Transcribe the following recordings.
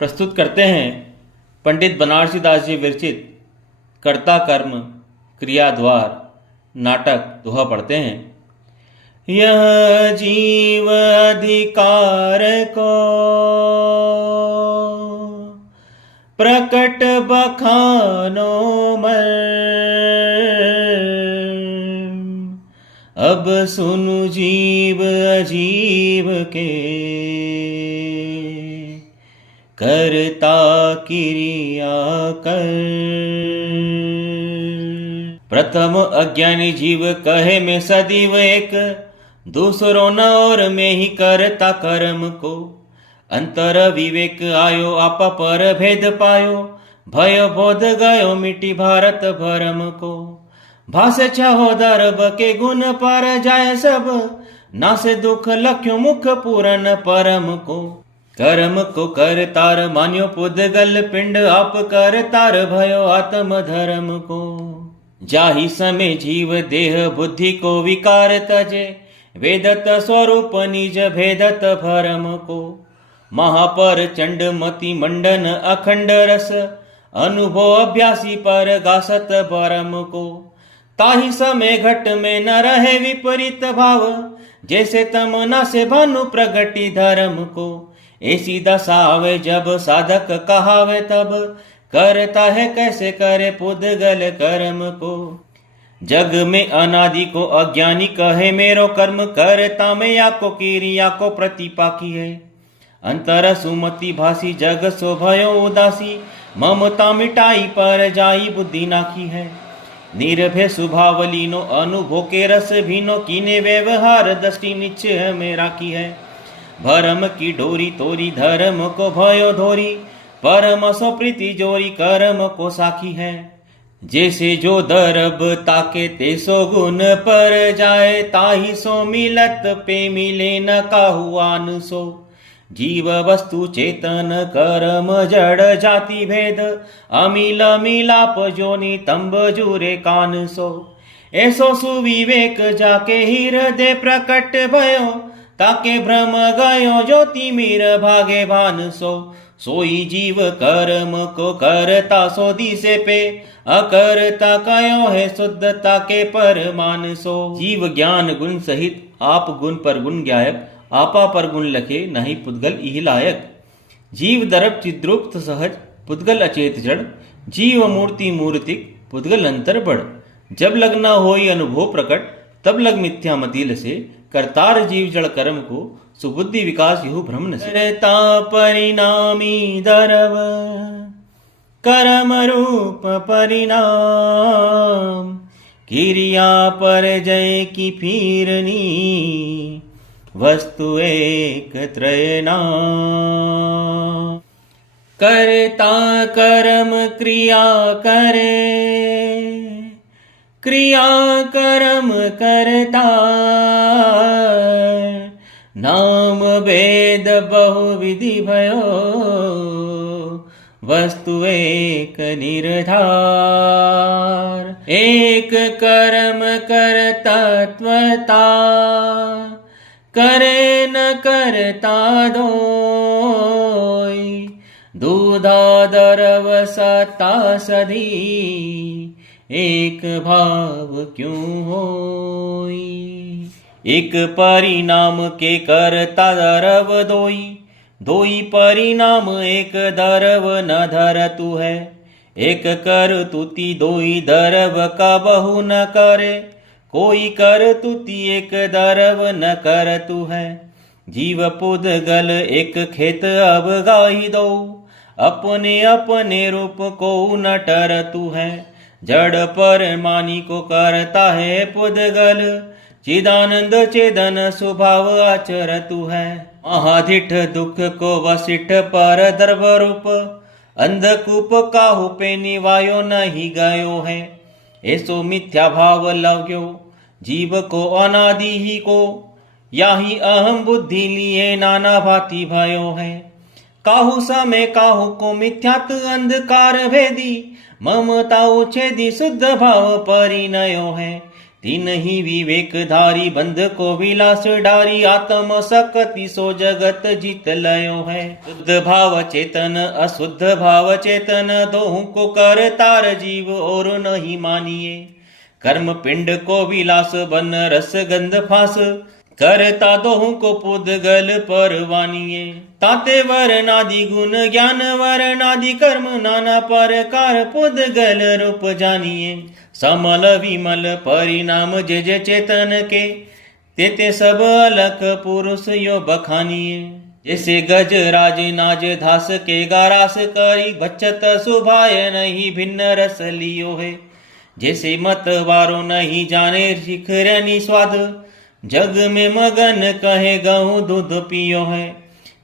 प्रस्तुत करते हैं पंडित बनारसी दास जी विरचित कर्ता कर्म क्रिया द्वार नाटक। दोहा पढ़ते हैं। यह जीव अधिकार को प्रकट बखानो मर, अब सुनु जीव अजीव के करता क्रिया कर। प्रथम अज्ञानी जीव कहे मैं सदैव एक, दूसरो न और मैं ही करता कर्म को। अंतर विवेक आयो आपा पर भेद पायो, भय बोध गयो मिटी भारत भरम को। भाष छहो दरब के गुण पर जाय सब, नासे दुख लख्यो मुख पूरन परम को। कर्म को कर तार मान्यो पुद्गल पिंड, आप कर तार भयो आत्म धर्म को। जाहि समय जीव देह बुद्धि को विकार तजे, वेदत स्वरूप निज भेदत भरम को। महापर चंड मति मंडन अखंड रस, अनुभव अभ्यासी पर गासत भरम को। ताहि समय घट में न रहे विपरीत भाव, जैसे तमना से भानु प्रगति धर्म को। ऐसी दशा आवे जब साधक कहावे तब, करता है कैसे करे पुद्गल कर्म को। जग में अनादि को अज्ञानी कहे मेरो कर्म, करता मैं या को क्रिया को प्रतिपाकी है। अंतर सुमति भासी जग सो भयो उदासी, ममता मिटाई पर जाई बुद्धि नाखी है। निर्भय स्वभावली नो अनुभव के रस भीनो, कीने व्यवहार दृष्टि निश्चय में राखी है। भरम की डोरी तोरी धर्म को भयो धोरी, परम सो प्रीति जोरी कर्म को साखी है। जैसे जो दरब ताके ते सो गुण पर जाए, ताही सो मिलत पे मिले न काहुआन सो। जीव वस्तु चेतन कर्म जड़ जाति भेद, अमिल मिलाप जोनी तंब जुरे कान सो। ऐसो सुविवेक जाके हृदय प्रकट भयो, ताके भ्रम गयो ज्योति मीर भागे भान सो। सोई जीव कर्म को करता सो दिसे पे, अकरता कयो है शुद्धता के परमान सो। जीव ज्ञान गुण सहित आप गुण पर गुण ज्ञायक, आपा पर गुण लखे नहीं पुद्गल इहि लायक। जीव दरब चिद्रूप सहज, पुद्गल अचेत जड़। जीव मूर्ति मूर्तिक, पुद्गल अंतर बड़। जब लग न होई अनुभव प्रकट, तब लग मिथ्या मतील से। करतार जीव जड़ कर्म को, सुबुद्धि विकास यहु भ्रम न से। करता परिणामी दरव, कर्म रूप परिणाम। क्रिया पर जय की फिरनी, वस्तु एक त्रय नाम। करता कर्म क्रिया करे, क्रिया कर्म करता। नाम भेद बहुविधि भयो, वस्तु एक निर्धार। एक कर्म कर्तृत्वता, करे न करता दोई। दूधा दरव सता सदी, एक भाव क्यों होई। एक परिणाम के करता दरव दोई, दोई परिणाम एक दरव न धर तू है। एक कर तुति दोई दरव का बहु न करे, कोई कर तुति एक दरव न कर तू है। जीव पुद्गल एक खेत अब गाही दो, अपने अपने रूप को न टर तू है। जड़ पर मानी को करता है पुद्गल, चिदानंद चेदन स्वभाव आचर तू है। महाधिठ दुख को वसिठ पर दर्भ रूप, अंधकूप काहू पे निवायो नहीं गयो है। ऐसो मिथ्या भाव लव्यो जीव को अनादि ही को, याही अहम बुद्धि लिए नाना भांति भयो है। काहू समय काहू को मिथ्यात अंधकार भेदी, ममता उछेदी शुद्ध भाव परिणयो है। तीन ही विवेक धारी, बंध को विलास डारी, आत्म सकति सो जगत जीत लयो है। शुद्ध भाव चेतन अशुद्ध भाव चेतन, दोहु को कर तार जीव और नहीं मानिए। कर्म पिंड को विलास बन रस गंध फास, करता दोहु को पुद्गल परवानिए। ताते वरनादि गुण ज्ञान वरनादि कर्म, नाना प्रकार पुद्गल रूप जानिए। समल विमल परिणाम जे जे चेतन के, तेते सब अलख पुरुष यो बखानिए। जैसे गज राज नाज धास के गारास करी, बचत सुभाय नहीं भिन्न रस लियो है। जैसे मत वारो नहीं जाने शिखरनी स्वाद, जग में मगन कहे गहूँ दूध पियो है।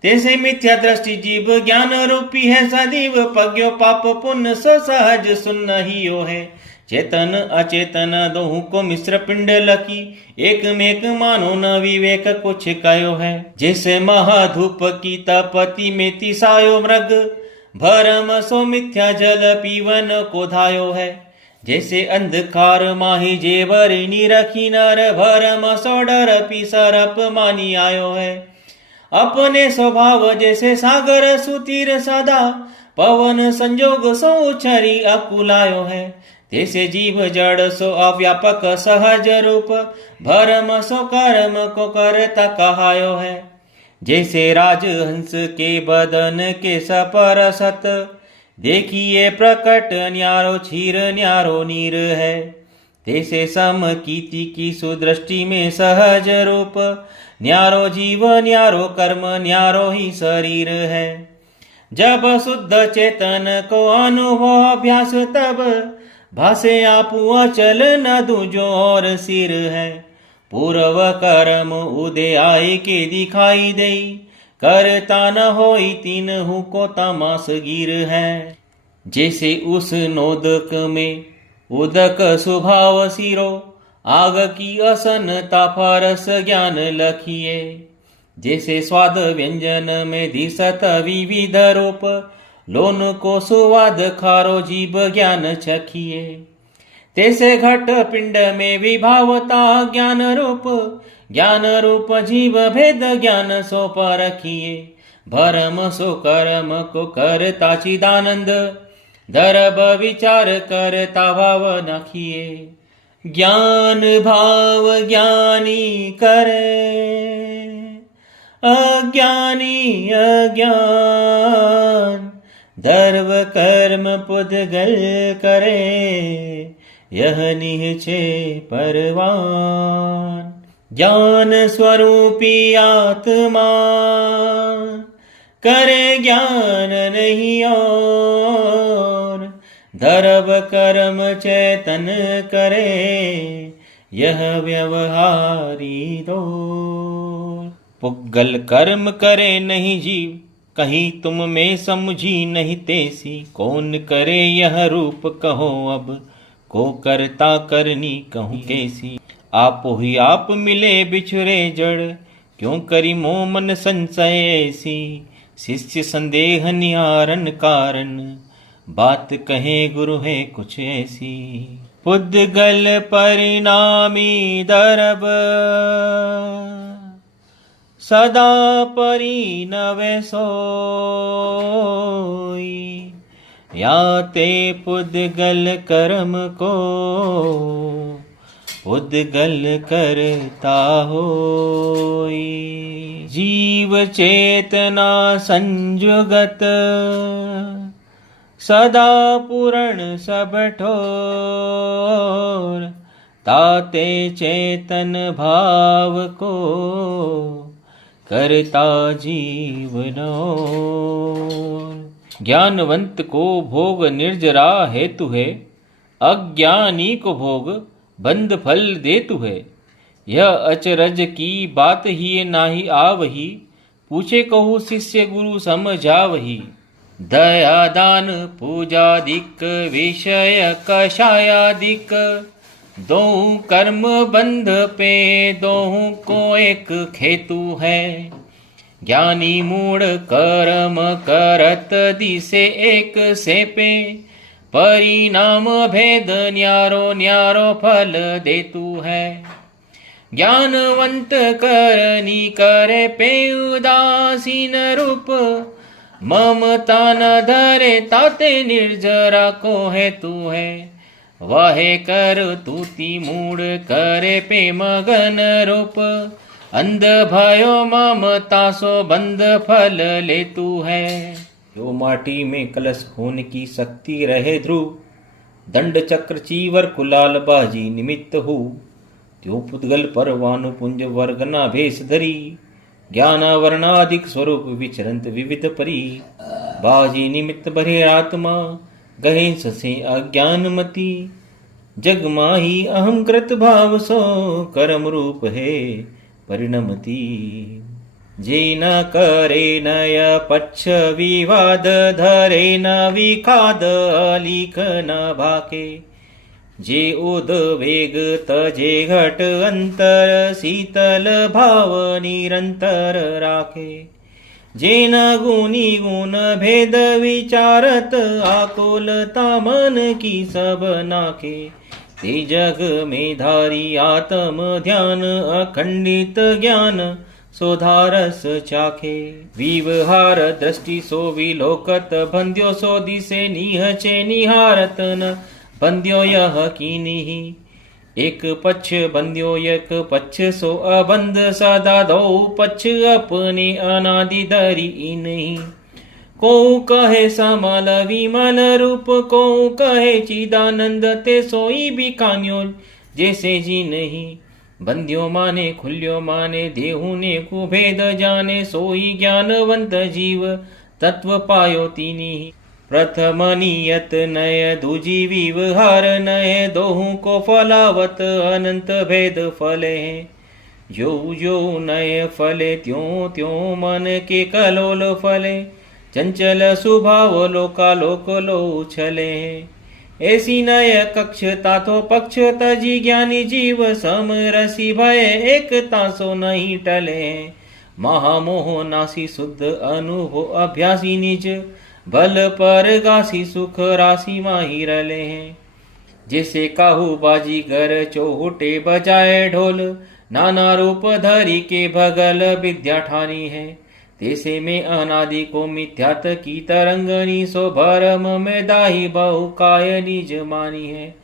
तैसे मिथ्या दृष्टि जीव ज्ञान रूपी है सदैव, पग्यो पाप पुण्य सो सहज सुन हियो है। चेतन अचेतन दोहु को मिश्र पिंड लकी, एक में एक मानो न विवेक कुछ कयो है। जैसे महाधूप की तपति में तिसायो मृग, भरम सो मिथ्या जल पीवन को धायो है। जैसे अंधकार माही जेवरिनी रखी नर, भरम सो डर पी सरप मानी आयो है। अपने स्वभाव जैसे सागर सुतीर सदा, पवन संजोग सो उछरी अकुलायो है। जैसे जीव जड़ सो अव्यापक सहज रूप, भरम सो कर्म को करता कहायो है। जैसे राजहंस के बदन के सपर सत, देखिए प्रकट न्यारो क्षीर न्यारो नीर है। तैसे सम कीति की सुदृष्टि में सहज रूप, न्यारो जीव न्यारो कर्म न्यारो ही शरीर है। जब शुद्ध चेतन को अनुभव अभ्यास, तब भासे आपू अचल न दूजो और सिर है। पूर्व कर्म उदय आए के दिखाई दई, करता न होई तीनहु को तमास गिर है। जैसे उस नोदक में उदक स्वभाव सिरो, आग की असनता फरस ज्ञान लखिए। जैसे स्वाद व्यंजन में दिसत विविध रूप, लोन को सुवाद खारो जीव ज्ञान चखिए। तैसे घट पिंड में विभावता ज्ञान रूप जीव भेद ज्ञान सो परखिए। भरम सो कर्म को करता चिदानंद, दरब विचार करता भाव नखिए। ज्ञान भाव ज्ञानी करे, अज्ञानी अज्ञान, दर्व कर्म पुद्गल करे, यह निश्चय परवान। ज्ञान स्वरूपी आत्मा, करे ज्ञान नहीं और, दर्व कर्म चेतन करे, यह व्यवहारी दो। पुद्गल कर्म करे नहीं जीव, कहीं तुम में समझी नहीं तेसी। कौन करे यह रूप कहो अब, को करता करनी कहूँ कैसी। आप ही आप मिले बिछुरे जड़, क्यों करी मोह मन संशय ऐसी। शिष्य संदेह निहारन कारण, बात कहे गुरु है कुछ ऐसी। पुद्गल परिणामी दरब, सदा परिणवे सोई। याते पुद्गल कर्म को, पुद्गल करता होई। जीव चेतना संजुगत, सदा पूर्ण सब ठोर। ताते चेतन भाव को, करता जीवनो। ज्ञानवंत को भोग निर्जरा हेतु है, अज्ञानी को भोग बंद फल देतु है। यह अचरज की बात ही नाही आवही, पूछे कहू शिष्य गुरु समझावही। दया दान पूजादिक विषय कषायादिक, दोहु कर्म बंध पे दोहु को एक खेतु है। ज्ञानी मूढ़ कर्म करत दिसे एक से पे, परिणाम भेद न्यारो न्यारो फल देतु है। ज्ञानवंत करनी करे पे उदासीन रूप, ममता न धरे ताते निर्जरा को है तू है। वाहे कर तूती मूड करे पे मगन रूप, अंध भयो ममता सो बंद फल ले तू है। जो माटी में कलश होने की शक्ति रहे ध्रुव, दंड चक्र चीवर कुलाल बाजी निमित्त हो। त्यो पुद्गल परवानु पुंज वर्गना भेष धरी, ज्ञानावरणाधिक स्वरूप विचरंत विविध परी। बाजी निमित्त भरे आत्मा गहे ससे अज्ञानमती, जग माही अहम कृत भाव सो कर्म रूप है परिणमती। जे न करे नय पक्ष विवाद, धरे न विखाद अलीख न भाके। जे उद्वेग तजे घट अंतर, शीतल भाव निरंतर राखे। जे न गुनी गुण भेद विचारत, आकुलता मन की सब नाखे। ते जग में धारी आत्म ध्यान, अखंडित ज्ञान सोधारस चाखे। विवहार दृष्टि सो विलोकत, बंध्यो सो दिसे निहचे निहारत न। बंध्यो यह कीनिहि एक पक्ष, बंध्यो एक पक्ष सो अबंध। सदा दो पक्ष अपने अनादि धरी इन्हीं। को कहे समल विमल रूप, को कहे चिदानंद ते सोई बिकान्यो जैसे जी नहीं। बंध्यो माने खुल्यो माने, देहु ने कुभेद जाने। सोई ज्ञानवंत जीव तत्व पायो तिनी। प्रथम नियत नय दूजी विवहार नय, दोहू को फलावत अनंत भेद फले। जो जो नय फले त्यों त्यों मन के कलोल फले। चंचल स्वभाव लोकालोक लो छले। ऐसी नय कक्ष ताथो पक्ष तजी, ज्ञानी जीव सम रसी भय एकता सो नहीं टले। महामोह नासी शुद्ध अनुभव अभ्यासी निज, बल पर गासी सुख राशि माही रले हैं। जैसे काहू बाजीगर चौहुटे बजाए ढोल, नाना रूप धरी के भगल विद्या ठानी है। तैसे में अनादि को मिथ्यात की तरंगनी, सो भरम में दाही बहु काय निज मानी है।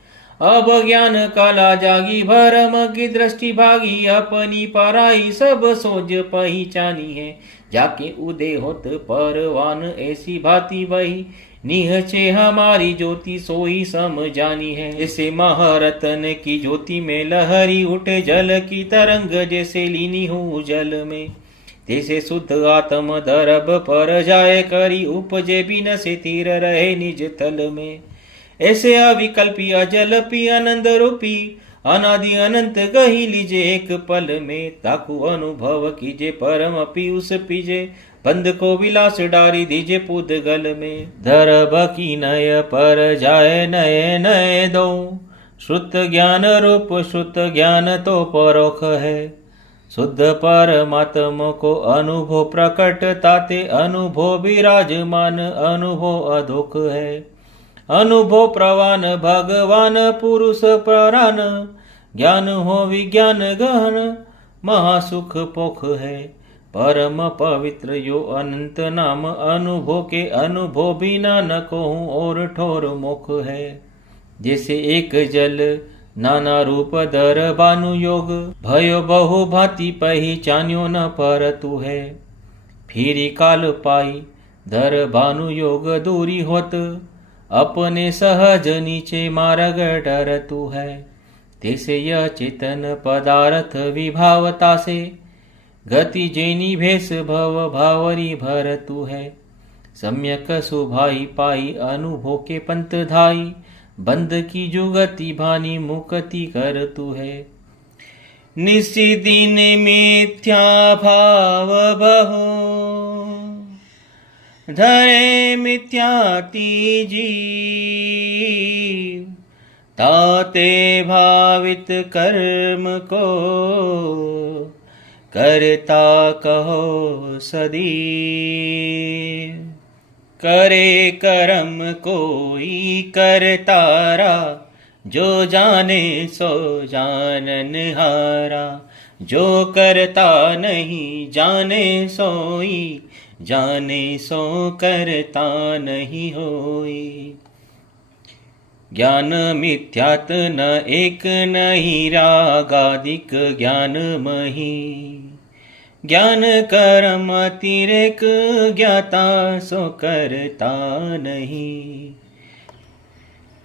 अब ज्ञान कला जागी भरम की दृष्टि भागी, अपनी पराई सब सोज पहचानी है। जाके उदय होत परवान ऐसी भांति वही, निहचे हमारी ज्योति सोई सम जानी है। जैसे महारतन की ज्योति में लहरी उठे जल की तरंग, जैसे लीनी हो जल में। तैसे शुद्ध आत्म दरब पर जाए करी, उपजे बिन से तीर रहे निज तल में। ऐसे अविकल्पी अजलपी आनंद रूपी, अनादि अनंत गही लीजे एक पल में। ताकु अनुभव कीजे परम पीयूष पीजे, बंद को विलास डारी दीजे पुद्गल में। दरब की नय पर जाए नय नय दो, श्रुत ज्ञान रूप श्रुत ज्ञान तो परोख है। शुद्ध परमात्मा को अनुभव प्रकट ताते, अनुभव विराजमान अनुभव अधोख है। अनुभव प्रवान भगवान पुरुष प्राण, ज्ञान हो विज्ञान गहन महासुख पोख है। परम पवित्र यो अनंत नाम, अनुभव के अनुभव बिना न कहूँ और ठोर मुख है। जैसे एक जल नाना रूप दर भानु योग, भयो बहु भांति पहचान्यो न परतु है। फिरी काल पाई धर भानु योग दूरी होत, अपने सहज नीचे मार्ग डरतु है। तैसे यह चेतन पदार्थ विभावता से, गति जेनी भेष भव भावरी भरतु है। सम्यक सुभाई पाई अनुभव के पंत धाई, बंद की जुगति भानी मुक्ति करतु है। निशिदिन मिथ्या भाव बहु, धरे मिथ्याति जीव। ताते भावित कर्म को, करता कहो सदी। करे कर्म कोई करतारा, जो जाने सो जाननहारा। जो करता नहीं जाने सोई, जाने सो करता नहीं होई। ज्ञान मिथ्यात न एक नहीं रागादिक ज्ञान मही। ज्ञान कर्म अतिरेक ज्ञाता सो करता नहीं।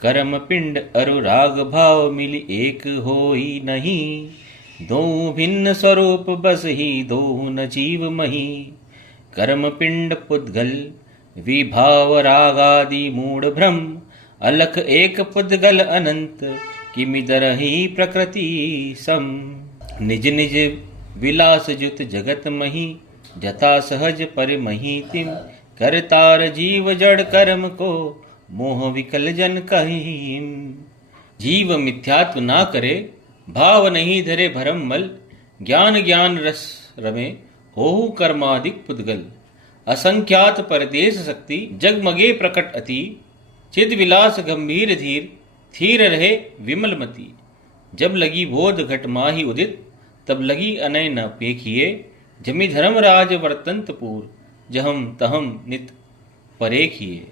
कर्म पिंड अनुराग भाव मिली एक होई नहीं। दो भिन्न स्वरूप बस ही दो न जीव मही। कर्म पिंड पुद्गल विभाव रागादि मूढ़ भ्रम। अलख एक पुद्गल अनंत किमिदर ही प्रकृति सम। निज निज विलास जुत जगत मही, जथा सहज पर मही तिम। करतार जीव जड़ कर्म को, मोह विकल जन कहीम। जीव मिथ्यात्व ना करे, भाव नहीं धरे भरम मल। ज्ञान ज्ञान रस रमे, होहु कर्मादिक पुद्गल। असंख्यात परदेश शक्ति, जगमगे प्रकट अति। चिद विलास गंभीर धीर, थीर रहे विमल मति। जब लगी बोध घट माही उदित, तब लगी अनय न पेखिए। जमि धर्मराज वर्तंत पूर, जहम तहम नित परेखिए।